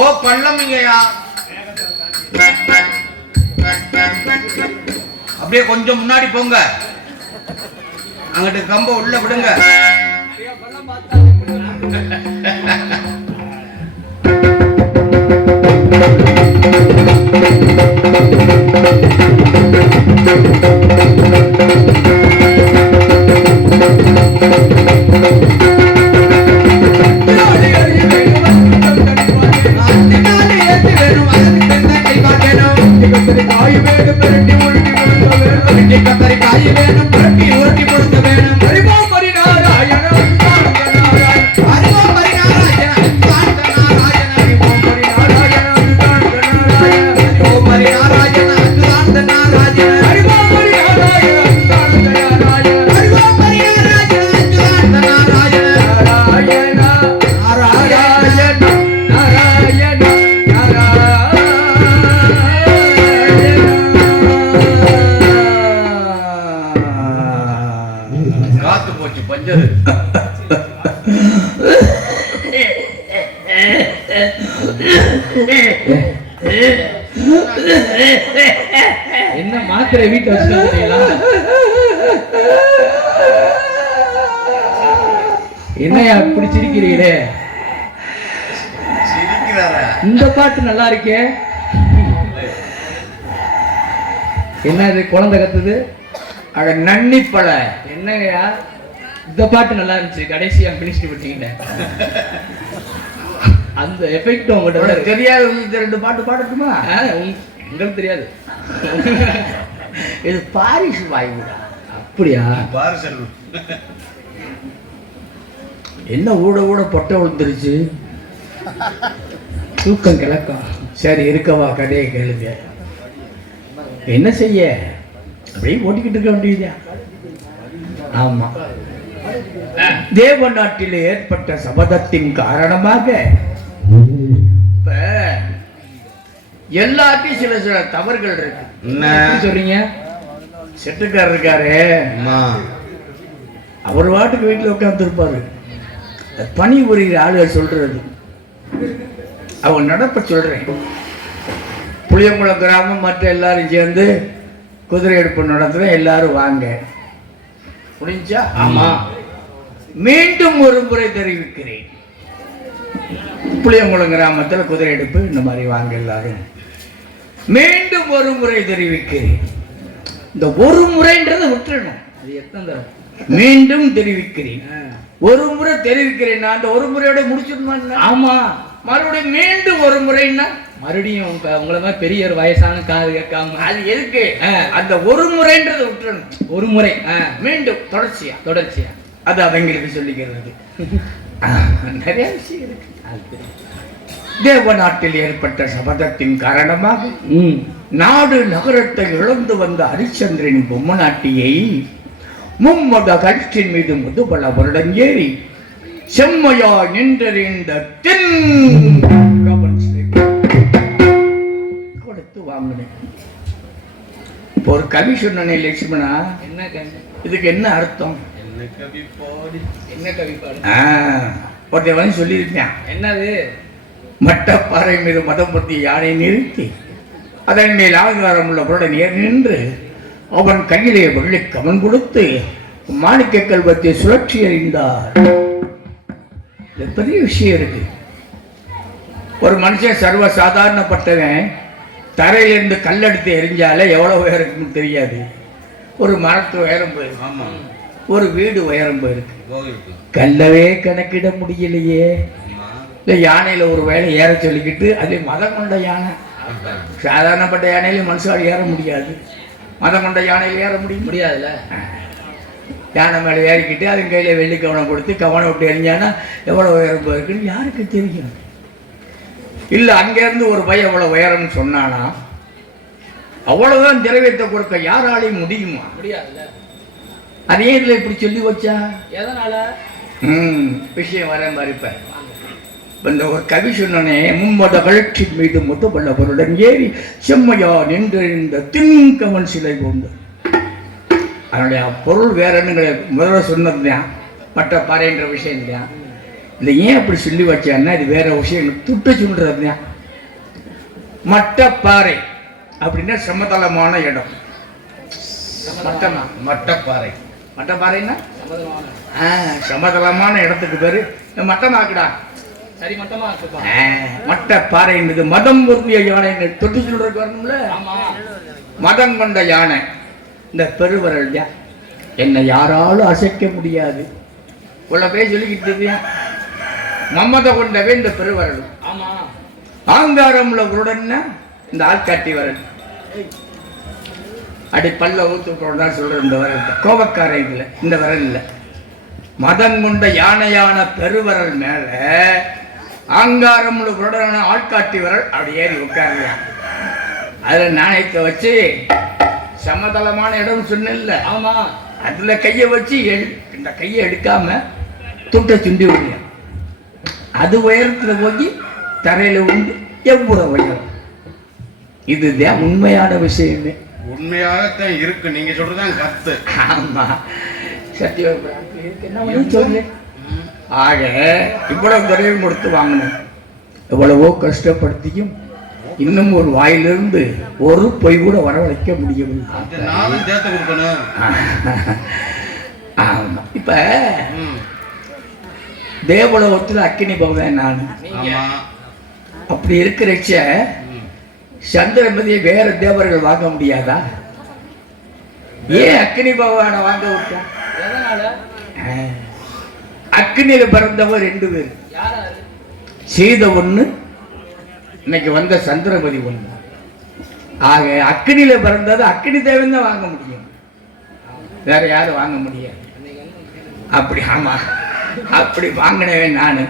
ஓ பள்ளம் இல்லையா? அப்படியே கொஞ்சம் முன்னாடி போங்க, அங்கிட்டு கம்ப உள்ள விடுங்க. என்ன மாத்திரை வீட்டுல வச்சுட்டீங்களா? என்னையா இப்படி சிரிக்கிறீங்களே? இந்த பாட்டு நல்லா இருக்கே. என்ன இது குழந்தை கத்துது? அட நன்னிப்பழ. என்னங்கய்யா இந்த பாட்டு நல்லா இருந்துச்சு, கடைசியா பினிஷ் பண்ணிட்டீங்க. அந்த எஃபெக்ட் உங்கள்கிட்ட தெரியாது. ரெண்டு பாட்டு பாடட்டுமா? உங்களுக்கு தெரியாது. இது பாரிஸ் வாய்வு. அப்படியா? என்ன ஊட ஊட பொட்டை விழுந்துருச்சு, தூக்கம் கிளக்கம். சரி இருக்கவா, கதையை கேளுங்க. என்ன செய்ய, அப்படியே ஓட்டிக்கிட்டு இருக்க வேண்டியதா? ஆமா, தேவ நாட்டில் ஏற்பட்ட சபதத்தின் காரணமாக இப்ப எல்லாத்தையும் சில சில தவறுகள் இருக்கு. என்ன சொல்றீங்க? செட்டுக்காரர் இருக்காரு, அவர் வாட்டுக்கு வீட்டில் உட்கார்ந்து இருப்பாரு. பணி புரிகிற ஆளுகள் சொல்றது அவங்க நடப்ப சொல்றேன். புளியங்குளம் கிராமம் மற்ற எல்லாரும் சேர்ந்து குதிரை எடுப்பு நடத்துறேன், எல்லாரும் வாங்க. புரிஞ்சா? ஆமா. மீண்டும் ஒரு முறை தெரிவிக்கிறேன், புளியங்குளம் கிராமத்தில் குதிரை எடுப்பு இந்த மாதிரி வாங்க எல்லாரும். மீண்டும் ஒரு முறை தெரிவிக்கிறேன். இந்த ஒரு முறைன்றதை விட்டுறணும். அது எத்தனை தடவை? மீண்டும் தெரிவிக்கிறேன், ஒரு முறை தெரிவிக்கிறேன். அந்த ஒரு முறையோட முடிச்சிடணும். ஆமா, மறுபடியும் மீண்டும் ஒரு முறைன்னா மறுபடியும் உங்களை மாதிரி பெரிய ஒரு வயசான காது கேட்காம அது எதுக்கு? அந்த ஒரு முறைன்றதை விட்டுறணும். ஒரு முறை மீண்டும் தொடர்ச்சியா அது அவங்களுக்கு சொல்லிக்கிறது. நிறைய விஷயம் இருக்கு. தேவ நாட்டில் ஏற்பட்ட சபதத்தின் காரணமாக நாடு நகரத்தை இழந்து வந்த ஹரிச்சந்திரனின் பொம்மை நாட்டியை மும்மத கட்சியின் மீது முதுபல வருடம் ஏறி செம்மையா நின்றறிந்த கொடுத்து வாங்கினேன். இப்போ ஒரு கவி சொன்னே லட்சுமணா, என்ன கவி? இதுக்கு என்ன அர்த்தம்? என்ன கவி பாடு? ஒருத்தவன் சொல்லியிருக்கான். என்னது? மட்டப்பாறை மீது மதம் பற்றி யானை நிறுத்தி அதன் மேல் ஆகாரம் உள்ள பொருடன் ஏறி நின்று அவன் கையிலே வெள்ளி கமன் கொடுத்து மாணிக்க கல்வத்தை சுழற்சி எறிந்தார். பெரிய விஷயம் இருக்கு. ஒரு மனுஷன் சர்வ சாதாரணப்பட்டவன் தரையிலிருந்து கல்லெடுத்து எரிஞ்சாலே எவ்வளவு உயரம் தெரியாது. ஒரு மரத்து உயரம் போயிருக்கு, ஒரு வீடு உயரம் போயிருக்கு. கல்லவே கணக்கிட முடியலையே. இல்லை யானையில் ஒரு வேலை ஏற சொல்லிக்கிட்டு அது மதம் கொண்ட யானை. சாதாரணப்பட்ட யானையில மனுஷால் ஏற முடியாது, மதம் கொண்ட யானையில் ஏற முடியாதுல்ல. யானை மேலே ஏறிக்கிட்டு அது கையில் வெள்ளி கவனம் கொடுத்து கவனம் விட்டு எரிஞ்சானா எவ்வளோ உயரம் போயிருக்குன்னு யாருக்கு தெரியும்? இல்லை அங்கேருந்து ஒரு பையன் எவ்வளோ உயரம்னு சொன்னானா அவ்வளோதான் திரவியத்தை கொடுக்க யாராலையும் முடியுமா? முடியாதுல்ல. அதே இதுல இப்படி சொல்லி வச்சா எதனால? விஷயம் வர மாதிரி இந்த ஒரு கவி சொன்னனே, மும்மத கழற்றின் மீது முதுபல்லவருடன் ஏறி செம்மையா நின்று இந்த தின்கவன் சிலை கொண்டு. அதனுடைய பொருள் வேற என்ன, முதல்ல சொன்னதுதான் மற்ற பாறைன்ற விஷயம் தான். இல்லை ஏன் அப்படி சொல்லி வச்சான்னா இது வேற விஷயம், துட்டு சொல்றது தான். மட்ட பாறை அப்படின்னா சமதளமான இடம். மட்டப்பாறை. மட்டப்பாறைன்னா சமதளமான இடத்துக்கு பேரு மட்டமாக்குடா. சரி, மட்டமா இருக்குப்பா. மட்டப்பாறை என்பது மதம் பொருந்திய யானை. தொட்டு சொல்றதுக்கு வரணும்ல. மதம் கொண்ட யானை. இந்த பெருவரல் என்னை யாராலும் அசைக்க முடியாது உள்ள போய் சொல்லிக்கிட்டு மம்மத கொண்டவே இந்த பெருவரல். ஆங்காரம் உள்ளவருடன் இந்த ஆள்காட்டி வரல். அடி பல்ல ஊத்துக்கிறோம் தான் சொல்ற இந்த வரல். கோபக்கார இதுல இந்த வரல் இல்லை. மதம் கொண்ட யானையான பெருவரல் மேல ஆங்காரம் உள்ளவருடன் ஆள்காட்டி வரல் அப்படி ஏறி உட்காருங்க. அதுல நாணயத்தை வச்சு சமதளமான இடம் சொன்ன. ஆமா, அதுல கையை வச்சு இந்த கையை எடுக்காம துட்டை சுண்டி விடுங்க. அது உயரத்துல போய் தரையில உண்டு எவ்வளவு உயரம். இதுதான் உண்மையான விஷயமே. உண்மையாகத்தான் இருக்கு, நீங்க சொல்றதுதான் கத்து. ஆமா, சத்தியம் சொல்லு. ஆக இவ்வளவு விரைவு கொடுத்து வாங்கினேன். எவ்வளவோ கஷ்டப்படுத்தியும் இன்னும் ஒரு வாயிலிருந்து ஒரு பொய் கூட வரவழைக்க முடியவில்லை. ஆமா, இப்ப தேவலோகத்தில் அக்கினி பகவான் நான் அப்படி இருக்கிறச்ச சந்திரமதியை வேற தேவர்கள் வாங்க முடியாதா? ஏன் அக்கினி பகவானை வாங்க விட்டா? அக்கினியில பிறந்தவர் 2 பேர். சீத ஒண்ணு, இன்னைக்கு வந்த சந்திரமதி ஒண்ணு. ஆக அக்கினியில பிறந்தது அக்கினி தேவன் தான் வாங்க முடியும், வேற யாரும் வாங்க முடியாது. அப்படி ஆமா, அப்படி வாங்கினவன் நானு.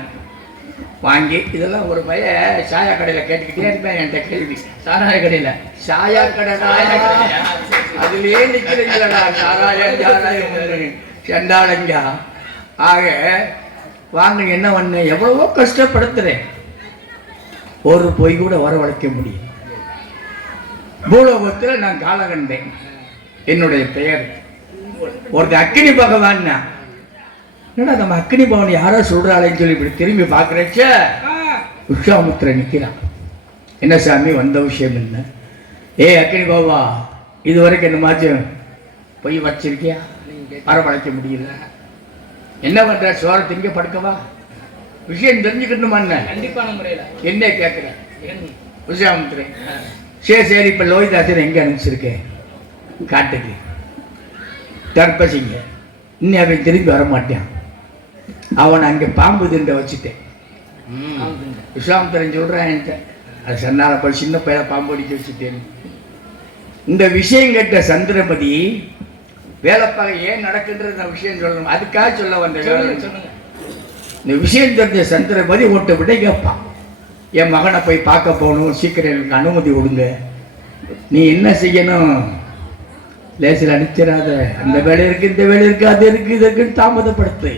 வாங்கி இதெல்லாம் ஒரு பைய சாயா கடையில கேட்டுக்கிட்டே இருப்பேன். என்கிட்ட கேள்வி, சாராய கடையில சாயா கடை அதுலயே நிக்கிறீங்களா சாராயம் சாராயம் செண்டாளங்கா. ஆக வாங்க என்ன பண்ண, எவ்வளவோ கஷ்டப்படுத்துறேன், ஒரு பொய் கூட வரவழைக்க முடியும். பூலோகத்தில் நான் கால கண்டேன். என்னுடைய பெயர் ஒரு அக்கினி பகவான். என்னடா நம்ம அக்கினி பகவான் யாரோ சொல்றாளேன்னு சொல்லி இப்படி திரும்பி பார்க்கிறச்ச விஸ்வாமித்திரன் நிற்கிறான். என்ன சாமி வந்த விஷயம் என்ன? அக்கினி பாபா, இது வரைக்கும் என்னமாச்சும் பொய் வச்சிருக்கியா? வரவழைக்க முடியல. என்ன பண்ற? சோர திங்க படுக்கவா? விஷயம் தெரிஞ்சுக்கணுமா? கண்டிப்பான முறையில் என்ன கேட்கிறேன் விஸ்வாமித்திரன். சரி, இப்ப லோகிதாசன் எங்க அனுப்பிச்சிருக்கேன்? காட்டுக்கு தர்பசிங்க. இன்னும் அவன் திரும்பி வரமாட்டான். அவனை அங்கே பாம்பு திண்ட வச்சுட்டேன். விஸ்வாமித்திரன் சொல்றான் என்கிட்ட, அது சொன்னால போய் சின்ன பையனை பாம்பு அடிக்க வச்சுட்டேன். இந்த விஷயம் கேட்ட சந்திரமதி வேலைப்பாக ஏன் நடக்குன்ற விஷயம் சொல்லணும், அதுக்காக சொல்ல வந்த சொல்லுங்க. இந்த விஷயம் தெரிஞ்ச சந்திரமதி ஓட்ட விட கேட்பான். என் மகனை போய் பார்க்க போகணும், சீக்கிரம் எனக்கு அனுமதி கொடுங்க. நீ என்ன செய்யணும்? லேசில் அனுப்பிச்சிடாத. அந்த வேலை இருக்கு, இந்த வேலை இருக்கு, அது இருக்கு, இது இருக்குன்னு தாமதப்படுத்து.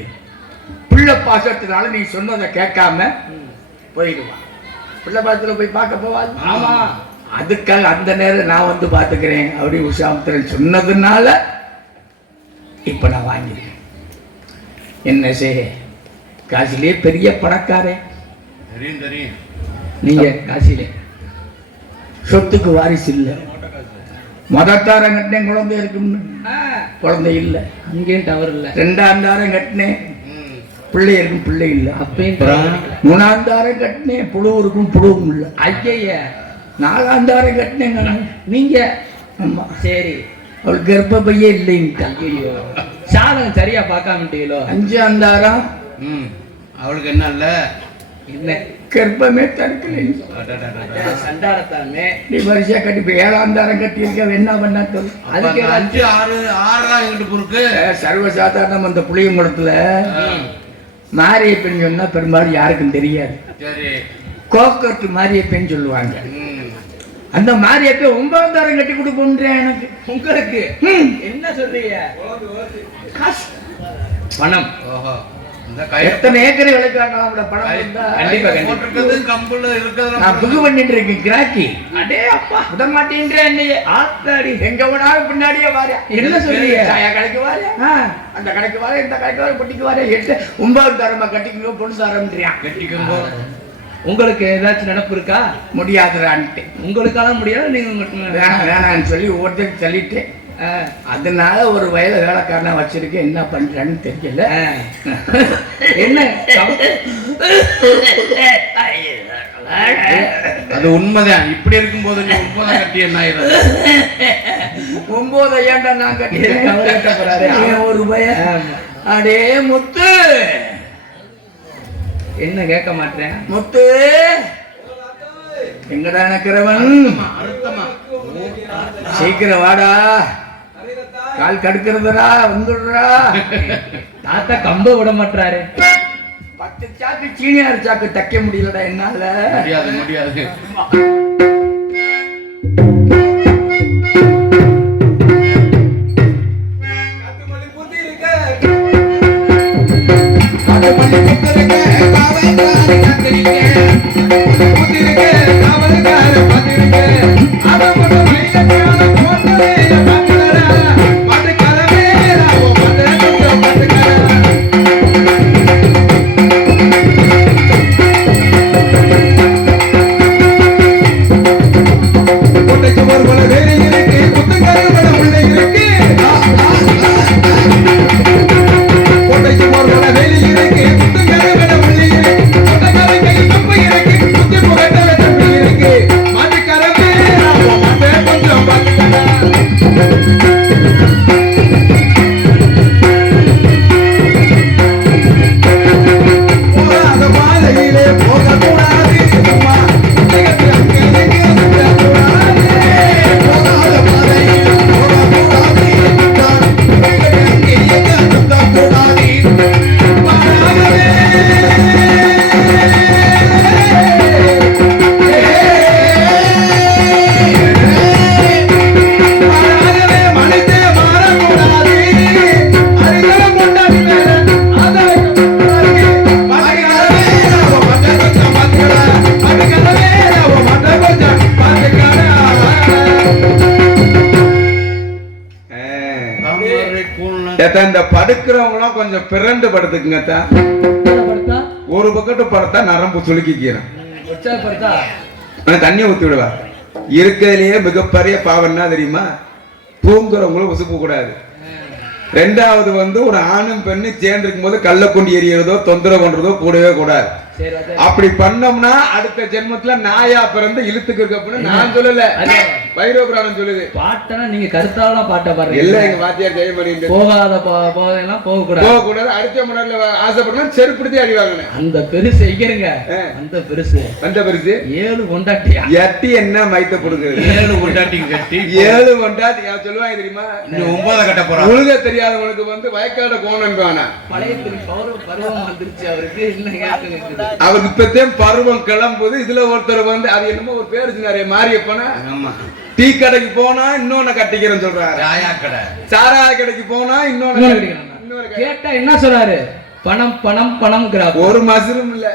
பிள்ளை பாசத்தினால நீ சொன்னதை கேட்காம போயிடுவான். பிள்ளை பாசத்துல போய் பார்க்க போவாது. ஆமா, அதுக்காக அந்த நேரம் நான் வந்து பார்த்துக்கிறேன் அப்படி விஸ்வாமித்திரன் சொன்னதுனால இப்ப நான் வாங்கிருக்கேன். என்ன செய்ய, காசிலே பெரிய பணக்காரன் நீங்க. காசிலே சொத்துக்கு வாரிசு இல்லை. முதத்தாரம் கட்டினேன், குழந்தை இருக்குன்னு. குழந்தை இல்லை, அங்கேயும் டவர் இல்லை. 2ஆம் தாரம் கட்டினேன், பிள்ளை இருக்கும், பிள்ளை இல்லை. அப்பயும் 3ஆம் தாரம் கட்டினேன், புழு இருக்கும், புழுவும் இல்லை. ஐயா 4ஆம் தாரம் கட்டினேங்க நீங்க. ஆமா, சரி, அவளுக்கு கர்ப்பப்பையே இல்லைன்ட்டா. ஐயோ, சாதகம் சரியா பார்க்காமட்டீங்களோ? 5ஆம் தாரம் அவளுக்கு என்ன இல்ல, என்ன கர்ப்பமே தடுக்கலை. சண்டாரத்தாமே நீ வரிசையா கட்டி 7ஆம் தாரம் கட்டி இருக்க என்ன பண்ணா சொல்லு. அதுக்கு 5, 6, 6 எங்கிட்டு பொறுக்கு. சர்வசாதாரணம் அந்த புளியங்குளத்துல மாரியப்பன் சொன்னா பெரும்பாலும் யாருக்கும் தெரியாது. சரி, கோக்கட்டு மாரியப்பன் சொல்லுவாங்க. அந்த மாரியத்தை 9 தரம் கட்டி கொடுப்போம்ன்றேன் எனக்கு. உங்களுக்கு என்ன சொல்றீங்க? காசு பணம். ஓஹோ இந்த கையில எத்தனை ஏக்கரை விளைக்கிறாங்களா பணம் இருந்தா? கண்டிப்பா, கண்டிப்பா. போட்டிருக்கிறது கம்புல இருக்கிறது நான் புகு பண்ணிட்டு இருக்கேன் கிராக்கி. அடே அப்பா விட மாட்டேன்றேன் என்னைய. ஆத்தாடி எங்க விடாலும் பின்னாடியே வாரியா. என்ன சொல்றீங்க? சாயா கடைக்கு வாரியா, அந்த கடைக்கு வாரியா, இந்த கடைக்கு வாரியா, பொட்டிக்கு வாரியா, 9 தரமா கட்டிக்கணும் பொண்ணு சாரம்ன்றியான். கட்டிக்கோங்க. உங்களுக்கு ஏதாச்சும் நினைப்பு இருக்கா? முடியாதுடான்ட்டு. உங்களுக்கால முடியாது, நீங்க உங்களுக்கு வேணாம் வேணாம்னு சொல்லி ஒவ்வொருத்தருக்கு சொல்லிட்டேன். அதனால ஒரு வயல வேலைக்காரனா வச்சிருக்கேன். என்ன பண்றான்னு தெரியல. என்ன அது உண்மைதான். இப்படி இருக்கும்போது நீ 9 கட்டி என்ன ஆயிரும்? 9 ஏன்டா நான் கட்டிட்டேன். அவர் கட்ட போறாரு. ஒரு பையன். அடே முத்து, என்ன கேட்க மாட்டேன்? முத்து எங்கடா நிக்கிறவன்? அர்த்தமா சீக்கிரம் வாடா, கால் கடுக்கிறதுடா, வந்துடுறா. தாத்தா கம்ப விட மாட்டாரு. 10 சாக்கு சீனியார் சாக்கு தைக்க முடியலடா என்னால. முடியாது முடியாது. இந்த படுக்கிறவங்களாம் கொஞ்சம் பிறண்டு படுத்துக்குங்க. ஒரு பக்கத்து படுத்தா நரம்பு சுலுக்கிக்கிறேன். தண்ணி ஊத்தி விடுவா. இருக்கிறதுலயே மிகப்பெரிய பாவம்னா தெரியுமா? தூங்குறவங்களும் உசுப்பு கூடாது. 2வது ஒரு ஆணும் பெண்ணு சேர்ந்திருக்கும் போது கள்ள கொண்டு எறியறதோ தொந்தரவு பண்றதோ கூடவே கூடாது. அப்படி பண்ணோம்னா அடுத்த ஜென்மத்துல நாயா பிறந்து இழுத்துக்கு இருக்க நான் சொல்லல, வைரோபுராணம் சொல்லுது. பாட்டனா நீங்க கருத்தால பாட்ட பாருங்க. இல்ல எங்க வாத்தியார் ஜெயமணி போகாத போதெல்லாம் போக கூடாது. அடுத்த முன்னாடி ஆசைப்படணும், செருப்பிடுத்தி அடிவாங்க. அந்த பெருசு எங்கிறங்க, அந்த பெருசு 7 கொண்டாட்டியா எட்டி என்ன மைத்த கொடுக்குறது? 7 கொண்டாட்டி கட்டி 7 கொண்டாட்டி சொல்லுவாங்க தெரியுமா? இன்னும் 9 கட்ட போறான். உலக தெரியாதவனுக்கு வயக்காட கோணம் பழைய பருவம் வந்துருச்சு அவருக்கு. என்ன அவருக்கு இப்பத்தே பருவம் கிளம்புது. இதுல ஒருத்தர் அது என்னமோ ஒரு பேரு சொன்னாரு, மாரியப்பனா. டீ கடைக்கு போனா இன்னொன்னு கட்டிக்கிறேன்னு சொல்றாரு. சாராய கடைக்கு போனா இன்னொன்னு கேட்டா என்ன சொல்றாரு? பணம் பணம் பணம். ஒரு மசரும் இல்ல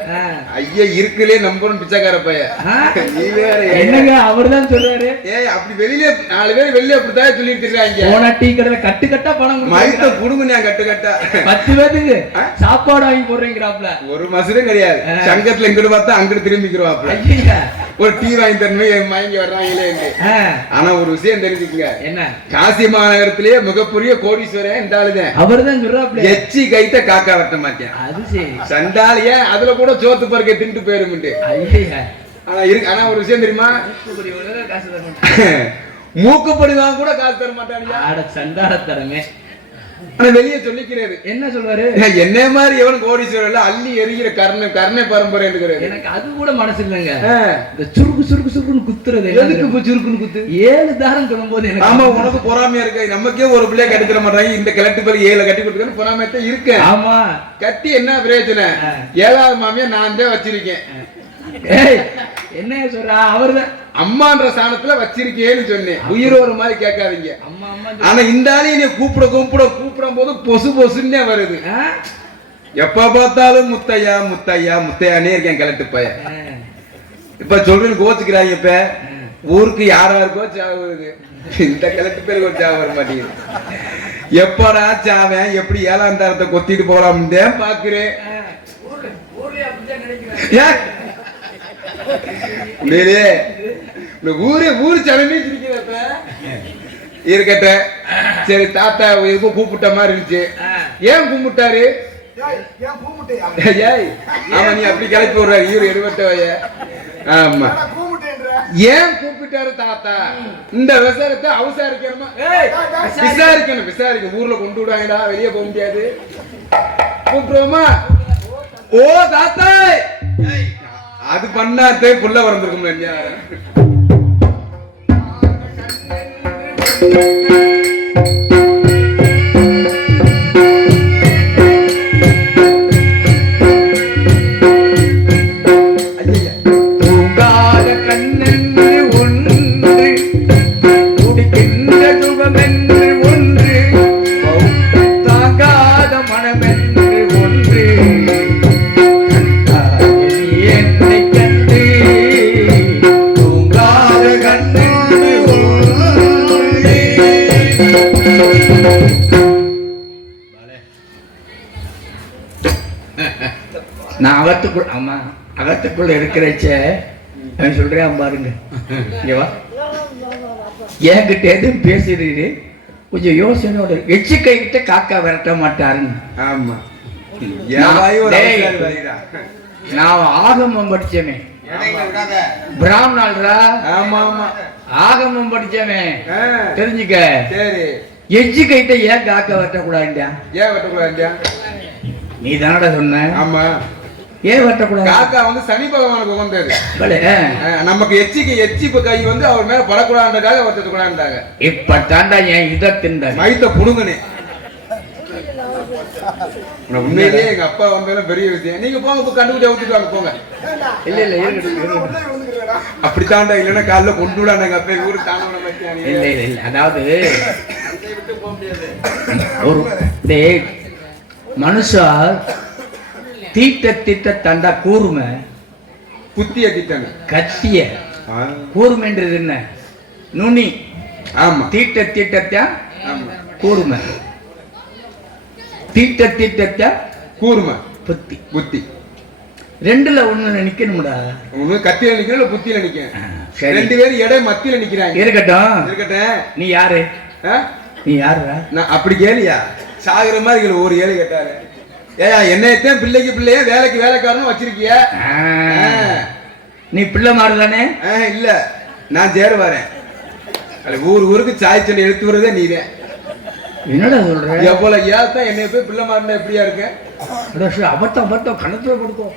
ஐயா இருக்கலே நம்பரும் பிச்சைக்கார பைய. என்னங்க அவர்தான் சொல்றாரு. அப்படி வெளியில 4 பேர் வெளியே அப்படித்தான் சொல்லிட்டு இருக்காங்க. போனா டீ கடையில கட்டு கட்டா பணம் மைத்த குடுங்க. நான் கட்டு கட்டா 10 பேருக்கு சாப்பாடு வாங்கி போடுறீங்கறாப்ல. ஒரு மசரும் கிடையாது. சங்கத்துல இங்கிட்டு பார்த்தா அங்கிட்டு திரும்பிக்கிறோம். ஒரு டீ வாங்கி தரணும் வாங்கி வர்றாங்களே. ஆனா ஒரு விஷயம் தெரிஞ்சுக்குங்க. என்ன? காசி மாநகரத்திலேயே மிகப்பெரிய கோடீஸ்வரன் இந்த ஆளுதான். அவர்தான் சொல்றாப்ல. எச்சி கைத்த காக்கா வெட்ட மாட்டேன். அது சரி. சண்டாலிய அதுல கூட சோத்து பருக்க தின்ட்டு போயிருமுண்டு. ஆனா இருக்கு. ஆனா ஒரு விஷயம் தெரியுமா? மூக்குப்படிவாங்க கூட காசு தர மாட்டாங்க. சண்டால தரமே. ஆனா வெளியே சொல்லிக்கிறது. என்ன சொல்றாரு? என்ன மாதிரி எவனும் கோடீஸ்வரர் அள்ளி எரிகிற கர்ண பரம்பரை இருக்கிறது. எனக்கு அது கூட மனசு இல்லைங்க. இந்த சுருக்கு சுருக்கு சுருக்குன்னு குத்துறது. எதுக்கு சுருக்குன்னு குத்து? 7 தாரம் சொல்லும்போது எனக்கு ஆமா உனக்கு பொறாமையா இருக்கு. நமக்கே ஒரு பிள்ளைய கட்டி தர மாட்டாங்க. இந்த கிழட்டு பேர் 7 கட்டி கொடுத்துருக்கேன்னு பொறாமையத்தான் இருக்கு. ஆமா. கட்டி என்ன பிரயோஜனம்? 7வது மாமியா நான் தான் வச்சிருக்கேன். ஏய் என்ன சொல்றா அவர்தான் அம்மான்ற சாணத்துல வச்சிருக்கேன்னு சொன்னேன். உயிர் ஒரு மாதிரி கேட்காதீங்க. அம்மா அம்மா ஆனா இந்த ஆளையும் நீ கூப்பிடும் போது பொசு பொசுன்னே வருது. எப்ப பார்த்தாலும் முத்தையா முத்தையா முத்தையானே இருக்கேன் கிளட்டு பைய. இப்ப சொல்றேன்னு கோச்சுக்கிறாங்க. இப்ப ஊருக்கு யாராருக்கோ சாவு வருது, இந்த கிளட்டு பேருக்கு ஒரு சாவு வர மாட்டேங்குது. எப்படா சாவன் எப்படி 7ஆம் தாரத்தை கொத்திட்டு போலாம்னு பாக்குறேன். ஊரு சடனே இருக்கட்ட. சரி தாத்தா எதுக்கும் கூப்பிட்ட மாதிரி இருந்துச்சு. ஏன் கும்பிட்டாரு? ஆமா நீ அப்படி கிளப்பி விடுற இவரு எடுபட்டவைய. ஆமா ஏன் கூப்பிட்டாரு தாத்தா? இந்த விசாரத்தை அவசாரிக்கணுமா? விசாரிக்கணும். ஊர்ல கொண்டு விடாங்கடா, வெளியே போக முடியாது. கூப்பிடுவோமா? ஓ தாத்தா அது பண்ணாத்தே புள்ள வந்திருக்கும். நான் அகத்துக்குள்ள இருக்கிறச்ச சொல்றேன் பாருங்க. என்கிட்ட எதுவும் பேசுறீரு கொஞ்சம் யோசனையோட எச்சிக்கை கிட்ட காக்கா விரட்ட மாட்டாருன்னு. ஆமா நான் ஆகமம் படிச்சவன், பிராமணால்ரா. ஆமா ஆமா ஆகமம் படிச்சவன் தெரிஞ்சுக்க. சரி எச்சிக்கைட்ட ஏன் காக்கா வெட்டக்கூடாதுண்டா? ஏன் வெட்டக்கூடாதுண்டா? நீ தானடா சொன்ன. ஆமா ஏன் வெட்டக்கூடாது? காக்கா வந்து சனி பகவானுக்கு உகந்தது. நமக்கு எச்சிப்பு கை வந்து அவர் மேல படக்கூடாதுக்காக வெட்டக்கூடாதுட்டாங்க. இப்ப தாண்டா என் இதை திண்ட மைத்த புடுங்கனே. உண்மையிலேயே எங்க அப்பா வந்தாலும் பெரிய விஷயம். நீங்க போங்க கண்டுபிடிச்சு ஊத்திட்டு வாங்க போங்க. இல்ல இல்ல அப்படித்தாண்டா. இல்லைன்னா காலைல கொண்டு விடாங்க எங்க அப்பா ஊருக்கு தாங்க மாட்டாங்க. இல்ல இல்ல இல்ல அதாவது விட்டு போக முடியாது. ஒரு மனுஷா தீட்ட தண்டா கூர்மை புத்திய தீட்டாங்க கத்திய கூர்மைன்றது என்ன? நுனி. ஆமா தீட்டத்தான் கூர்மை. தீட்டத்தான் கூர்மை புத்தி. புத்தி ரெண்டுல ஒண்ணு நிக்கணும்டா. ஒண்ணு கத்தியில நிக்கணும் இல்ல புத்தியில நிக்கணும். ரெண்டு பேரும் இடம் மத்தியில நிக்கிறாங்க. இருக்கட்டும். நீ யாரு? நீ யாருடா? நான் அப்படி கேளியா சாகுற மாதிரி ஒரு ஏழு கேட்டாரு. ஏயா என்னையத்தான் பிள்ளைக்கு பிள்ளைய வேலைக்கு வேலைக்காரனும் வச்சிருக்கிய. நீ பிள்ளை மாறுதானே? இல்ல நான் சேர வரேன். ஊருக்கு சாய் சொல்லி எடுத்து வரதே நீதான். என்னடா சொல்ற? எவ்வளவு ஏத்தான் என்னைய போய் பிள்ளை மாறினா எப்படியா இருக்க? அபத்தம் கணத்துல கொடுக்கும்.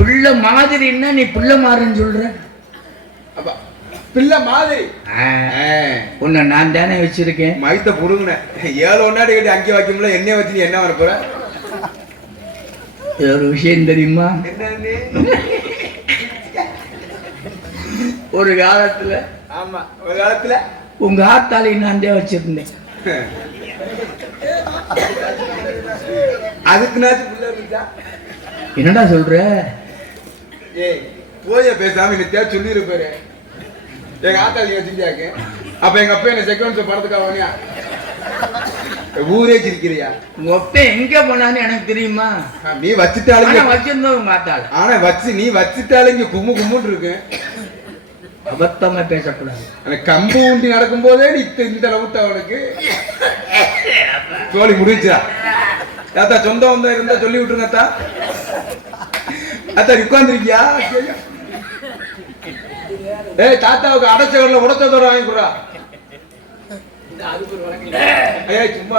பிள்ளை மாதிரின்னா நீ பிள்ளை மாறுன்னு சொல்ற. பிள்ளை மாதிரி உன்னை நான் தானே வச்சிருக்கேன். மைத்த புடுங்கின 7 ஒன்னாடி கட்டி அங்கே வைக்கும்ல. என்ன வச்சு நீ என்ன வர போற? ஒரு விஷயம் தெரியுமா? ஒரு காலத்துல ஆமா ஒரு காலத்துல உங்க ஆத்தாளி நான் தான் வச்சிருந்தேன். அதுக்குனாச்சும் பிள்ளை இருந்துச்சா? என்னடா சொல்ற? ஏய் போய பேசாம இன்னைக்கு சொல்லிருப்பாரு. எங்க ஆத்தாளி வச்சுக்கிட்டாக்க அப்ப எங்க அப்பா என்ன செகண்ட் படத்துக்காக ஊரே சிரிக்கிறியா? உங்க அப்பா எங்க போனான்னு எனக்கு தெரியுமா? நீ வச்சுட்டாலும் வச்சிருந்தவங்க மாத்தாள். ஆனா நீ வச்சுட்டாலும் இங்க கும்மு கும்முன்னு இருக்கு. அபத்தமா பேசக்கூடாது. கம்பு ஊண்டி நடக்கும் போதே நீ இந்த அளவுட்டு அவனுக்கு தோழி முடிஞ்சா. தாத்தா சொந்தம் வந்தா இருந்தா சொல்லி விட்டுருங்க. அத்தா உட்கார்ந்துருக்கியா? ஏய் தாத்தாவுக்கு அடைச்சவர்ல உடச்சதோட வாங்கி கொடுறா. சும்மா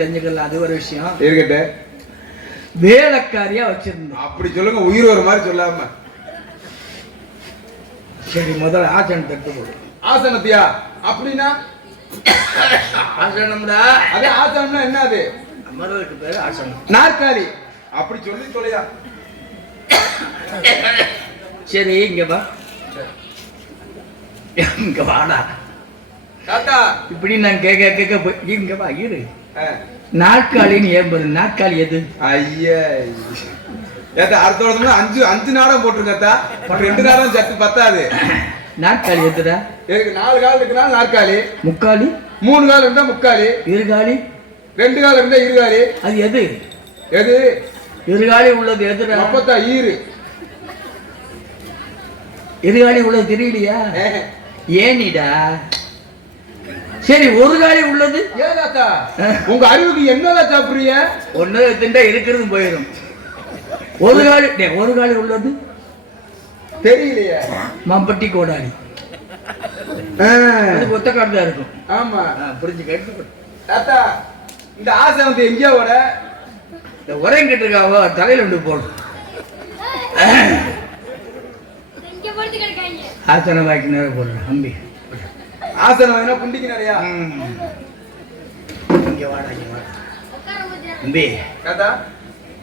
தெரிஞ்சுக்கலாம். அது ஒரு விஷயம் இருக்கட்ட. வேலைக்காரியா வச்சிருந்தேன். அப்படி சொல்லுங்க. உயிர் ஒரு மாதிரி சொல்லாம. சரி முதல்ல ஆசனத்தை எடுத்து போடு. ஆசனத்தியா? அப்படின்னா ஆசனம்டா. அது ஆசனம்னா என்ன? அது அமர்வதற்கு பேரு ஆசனம். நாற்காலி. அப்படி சொல்லி சொல்லையா. சரி இங்க வா, இங்க வாடா. தாத்தா இப்படி நான் கேட்க கேட்க போய் இங்க வா இரு. நாற்காலின்னு ஏன் பாரு, நாற்காலி எது? ஐயா ஏத்தா அடுத்த வருஷம் அஞ்சு நாடம் போட்டுருக்கா. 2 நாடம் சட்டு பத்தாது. நாற்காலி எதுடா? எனக்கு 4 கால் இருக்குன்னா நாற்காலி. முக்காலி. 3 கால் இருந்தா முக்காலி. இருகாலி. 2 கால் இருந்தா இருகாலி. அது எது? எது? இருகாலி உள்ளது எதுடா? அப்பத்தா ஈரு. இருகாலி உள்ளது தெரியலையா? ஏனிடா. சரி ஒரு காலி உள்ளது. ஏன் தாத்தா உங்க அறிவுக்கு என்னதான் சாப்பிடுறீங்க? ஒன்னு திண்டா இருக்கிறது போயிடும். ஒரு காலி உள்ளது தெரியலையே. மம்பட்டி கோடாலி. அது ஒத்த காடு தான் இருக்கும். ஆமா புரிஞ்சு கேட்டு. தாத்தா இந்த ஆசனத்தை எங்கேயோட இந்த உரைங்கிட்டு இருக்காவோ தலையில ஒன்று போடும். ஆசனம் வாக்கி நேரம் போடுறேன் அம்பி. ஆசனம் வேணா குண்டிக்கு நிறையா. இங்க வாடா, இங்க வாடா அம்பி. தாத்தா